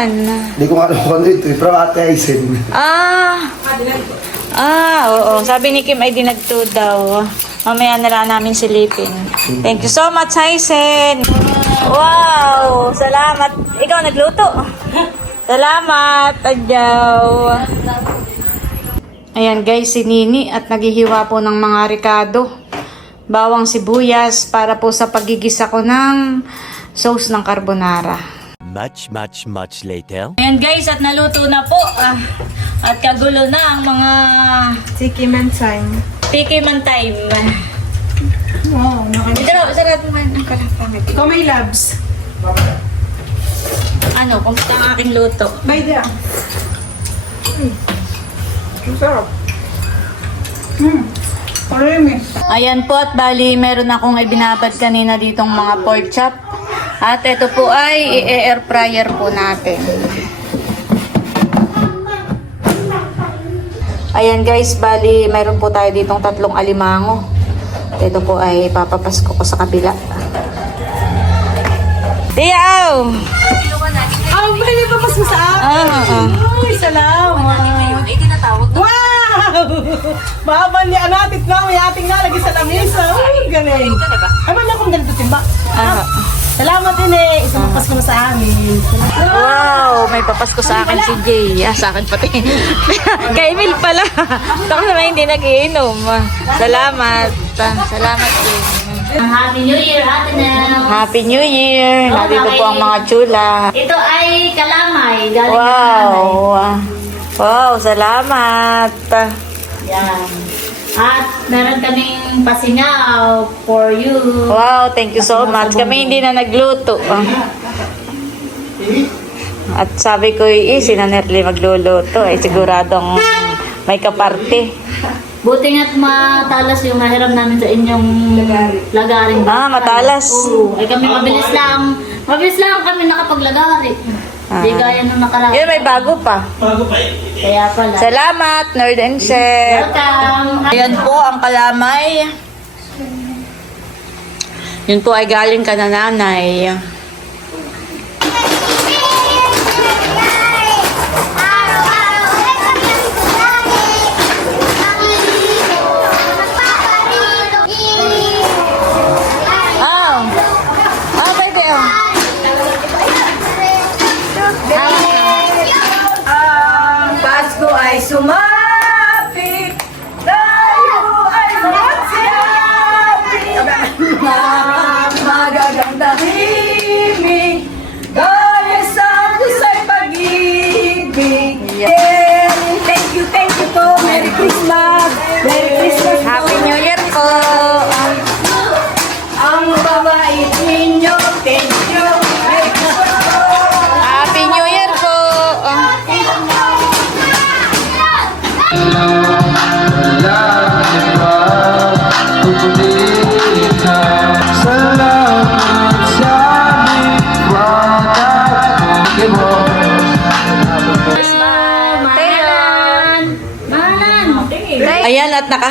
Yan? hindi ko nga alam kung ano ito eh, pero ate Aizen. Ah! Ah, oo. Sabi ni Kim ay dinagto daw. Mamaya na lang namin silipin. Thank you so much, Hysen. Wow! Salamat. Ikaw nagluto. Salamat, Adyaw. Ayan guys, si Nini at naghihiwa po ng mga ricado. Bawang sibuyas para po sa pagigisa ko ng sauce ng carbonara. Much, much, much later. Ayan guys, at naluto na po. Ah, at kagulo na ang mga Tiki time. tiki man time. Wow, nakakita. Ito na, sarap man ang kalapangit. Ikaw may labs. Ano, kumusta ang aking luto? By the Hmm. Ang sarap. Parami. Ayan po at bali meron akong ibinabad kanina ditong mga pork chop. At ito po ay i-air fryer po natin. Ayan guys, bali meron po tayo ditong tatlong alimango. Ito po ay papapasko ko sa kabila. Tiyaw! Ang bali pa mas sa akin. Ah, ah. Ay, salamat. Wow! Mahaba niya natin na, may ating nalagay sa lamesa. Ay, galing. Ay, man akong ganito timba. Ah. Salamat din eh. Isang pasko mo sa amin. Wow, may papasko sa akin si Jay. Ah, sa akin pati. Kay Emil pala. Ako naman hindi nagiinom. Salamat. Salamat din. Happy New Year, Ate Nel. Happy New Year. Nandito po ang mga chula. Ito ay kalamay. Galing Wow. Wow, salamat. Yan. At meron kaming pasingaw for you. Wow, thank you so much. Kami hindi na nagluto. At sabi ko, eh, si Nanerly magluluto. Eh, siguradong may kaparte. Buti nga't matalas yung nahiram namin sa inyong lagaring. Ah, matalas. Oo. Ay kami mabilis lang. Mabilis lang kami nakapaglagari. Hindi gaya nung nakaraan. Yun, may bago pa. Kaya pala. Salamat, Nerd and Chef. Welcome. Ayan po ang kalamay. Yun po ay galing ka na nanay.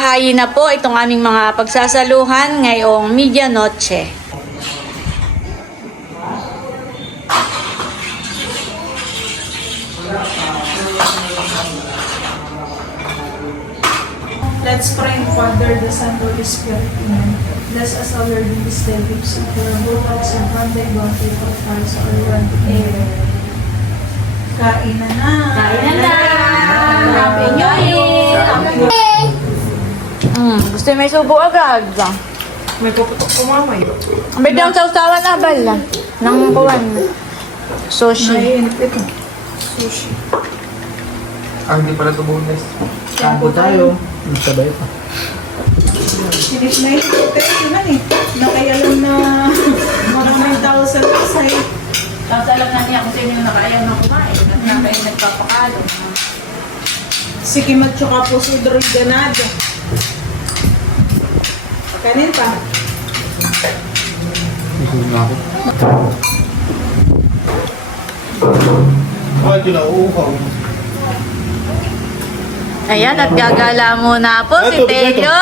Nakahayi na po itong aming mga pagsasaluhan ngayong Media Noche. Let's pray, Father, the Son, Holy Spirit. Amen. Bless us, our Lord, in this day, gifts of your abundance and one day, one day, for Christ, our Lord. Amen. Kain na na. Kain na na. Happy New Year. Mm, gusto may subo agad. May puputok ko mamay. Biglang sausawan na bala. Nang buwan. Sushi. Mainit ito. Ah, hindi pala ito bonus. Kampo tayo. Sabay pa. Sinip na yun. Pero yun na eh. Nakayalan na tao sa site. Tapos alam na niya kung sino yung nakaayaw na kumain. At na kayo nagpapakalo. Si Kim at saka po si Droid Ganado. Kanin pa. Ito na ako. Bakit yun nauuhaw? Ayan, at gagala muna po si Ah, ito. Teo.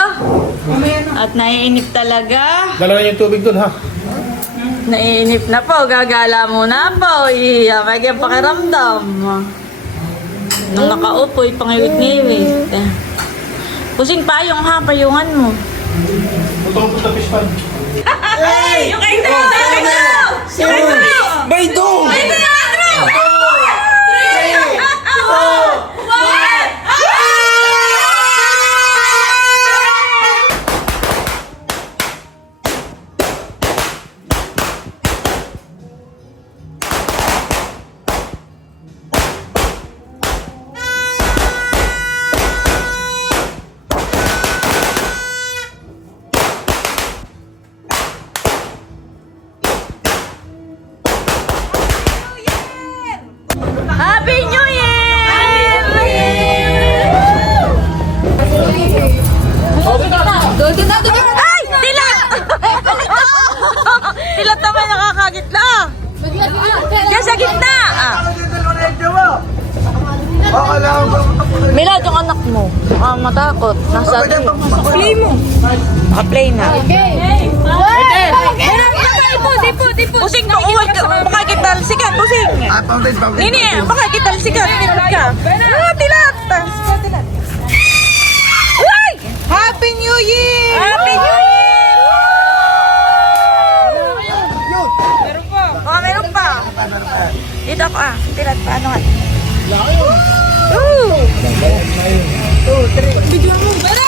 At naiinip talaga. Dala na yung tubig dun ha. Naiinip na po, gagala muna po. Iya, may kaya pakiramdam. Nung nakaupo, ipangiwit-ngiwit. Eh. Pusing payong ha, payungan mo. Ay! Yung kayo! Yung kayo! Yung kayo! Baydo! Happy Ay! Dilat! Dilat naman nakakagitna. Diyan sa gitna. Ah. Milad yung anak mo. Ah, matakot. Nasa play mo. Naka-play na. Okay. Dipo. Pusing mo. Uwag ka. Baka kitalsikan. Pusing. Ah. Nini, baka kitalsikan. Tilat ka. Happy New Year! Happy New Year! Meron pa. Oh, meron pa. Dito ako ah. Tilat, paano nga? Two. Two, three. Bigyan mo. Bara!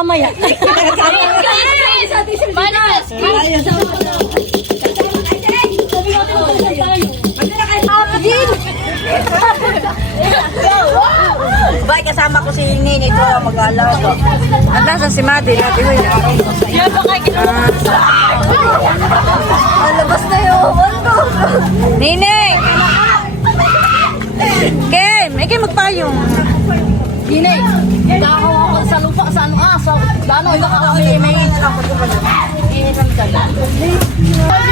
mamaya. Bye, kasama ko si Nini ko, mag-alaga. At nasa si Madi, Madi ko yun. Ah. Alabas na yung mundo. Nini! Kim, ikaw magpayong. Nini! Dahon! pa sa ano ka? Sa dano, hindi ka kami may ako ko pala. Inisan ka na. Ay,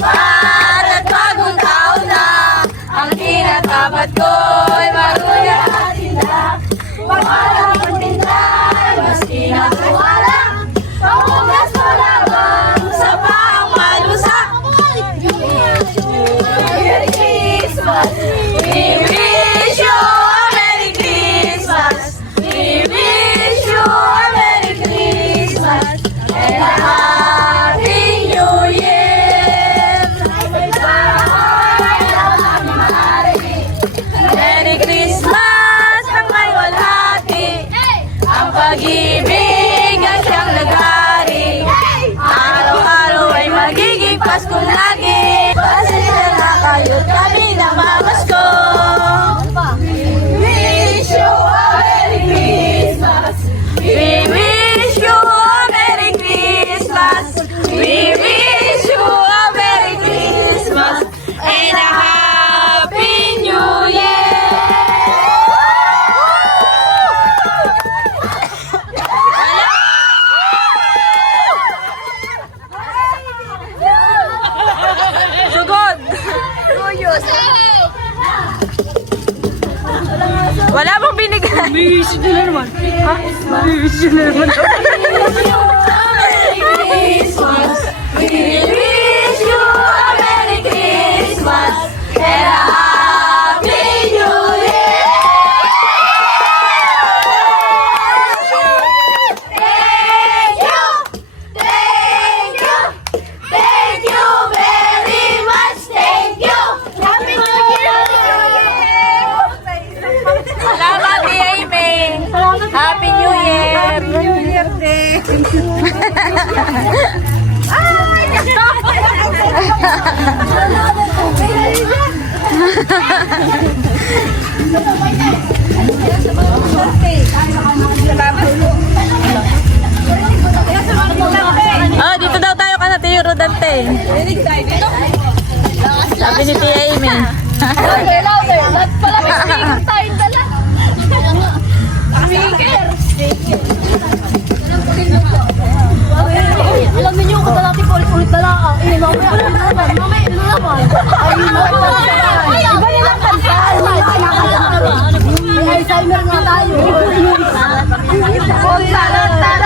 Bye. Bye. Ni Tia Amy. Alam niyo kung dati po ulit na lang. Eh, mamaya ano na naman? Mamaya ano na? Ay, Iba nila kanta. May Alzheimer nga tayo. Tarat, tarat,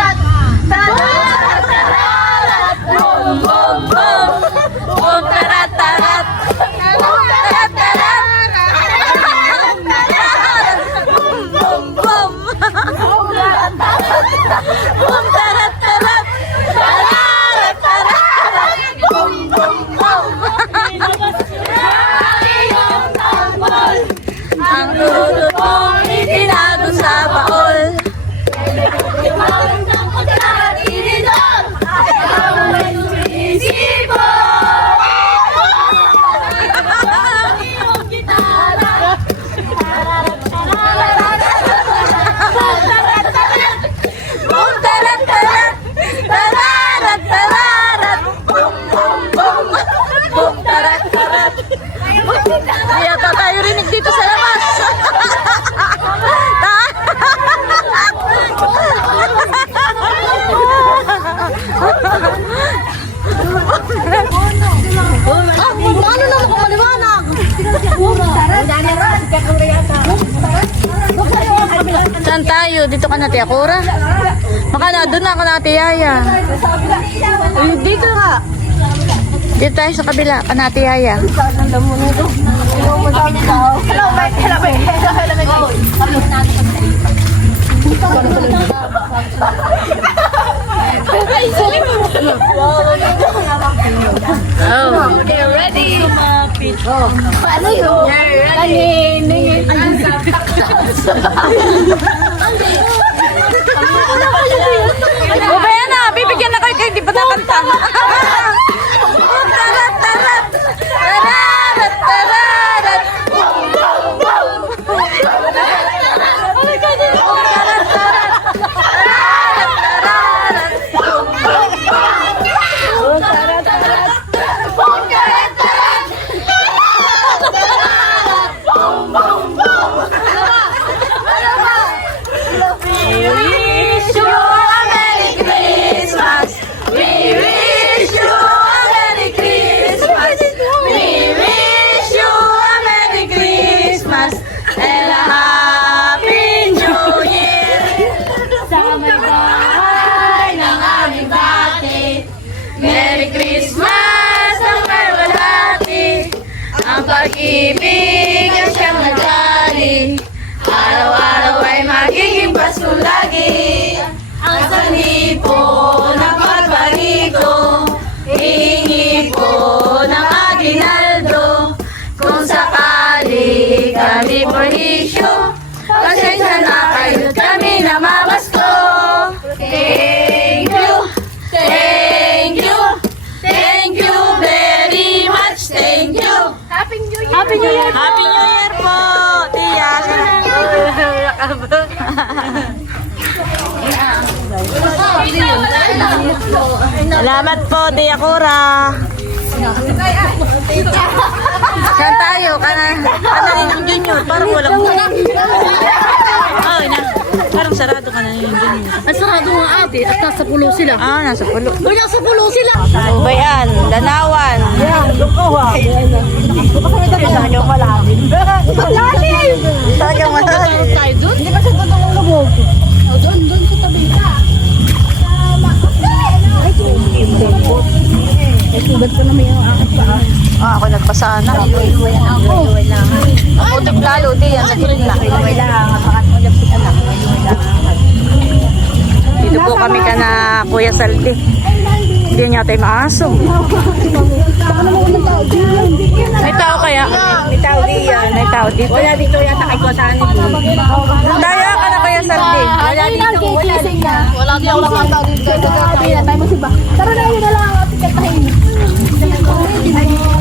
Saan tayo? Dito ka na, Tia Cora? Baka na, doon na ako na, Tia Yaya. Dito nga. Dito tayo sa kabila, ka na, Tia Yaya. Hello, Mike. Hello, Mike. Hello, hello, Mike. Oh. Okay, ready? Ano yun? Kanini. O ba yan na? Bibigyan na kayo kayo, di ba nakanta? Salamat po, Tia Cora. Saan tayo? Kana, kana rin yung junior. Parang walang... Oh, na. Parang sarado ka na yung junior. Ang sarado nga ate at nasa pulo sila. Ah, nasa pulo. Uy, nasa pulo sila! Bayan, Lanawan. Malalim! Talagang Ah, ako nagpasana. Ako. Putik lalo, di yan. Dito po kami ka na Kuya Saldi. Hindi niya tayo maaso. May tao kaya? May tao di yan. May tao dito. Wala dito yata kay Kuya Saldi. Daya ka na Kuya Saldi. Wala dito. Wala dito. Wala dito. Wala tao dito. Sabi na tayo magsiba. Tara na yun na lang. At katahin. Ang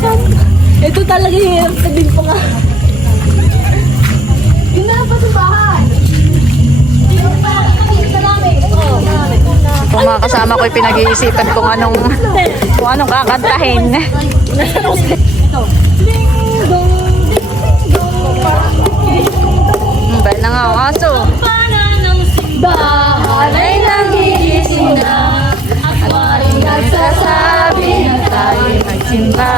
san? Ito talaga yung hirap sabihin pa nga. Yun na lang pa sa bahay. Kung mga kasama ko, pinag-iisipan kung anong kung anong kakantahin. Hmm, Bal na nga ang aso. Bahay ay nagigising na At maring nagsasabi na tayo Magsimba.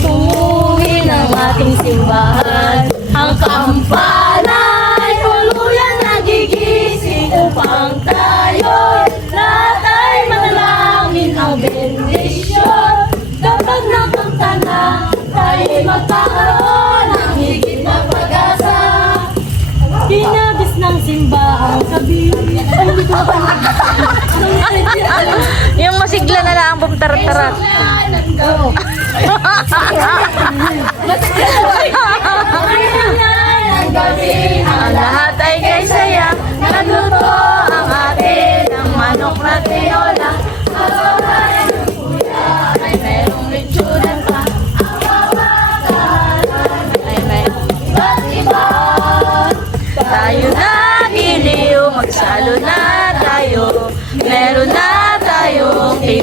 Tunguhin ang ating simbahan Ang kampanay Ay, hindi ko Yung masigla na lang ang lahat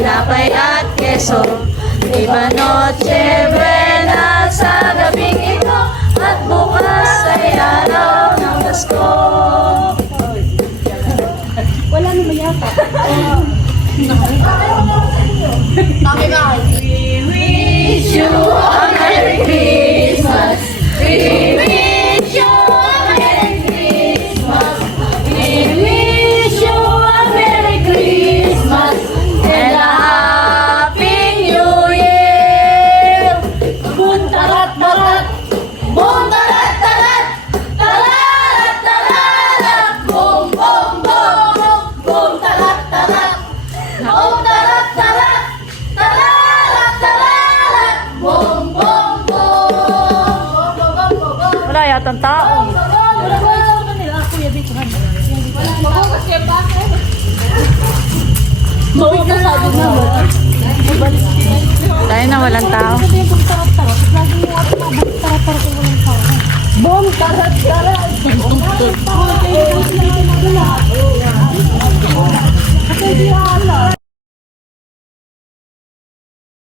tinapay at keso. Iba noche buena sa gabing ito. At bukas ay araw ng Pasko. Wala naman yata. Wish you a Merry Christmas. We wish walang tao. Bom, tarat, tarat. Kasi di hala.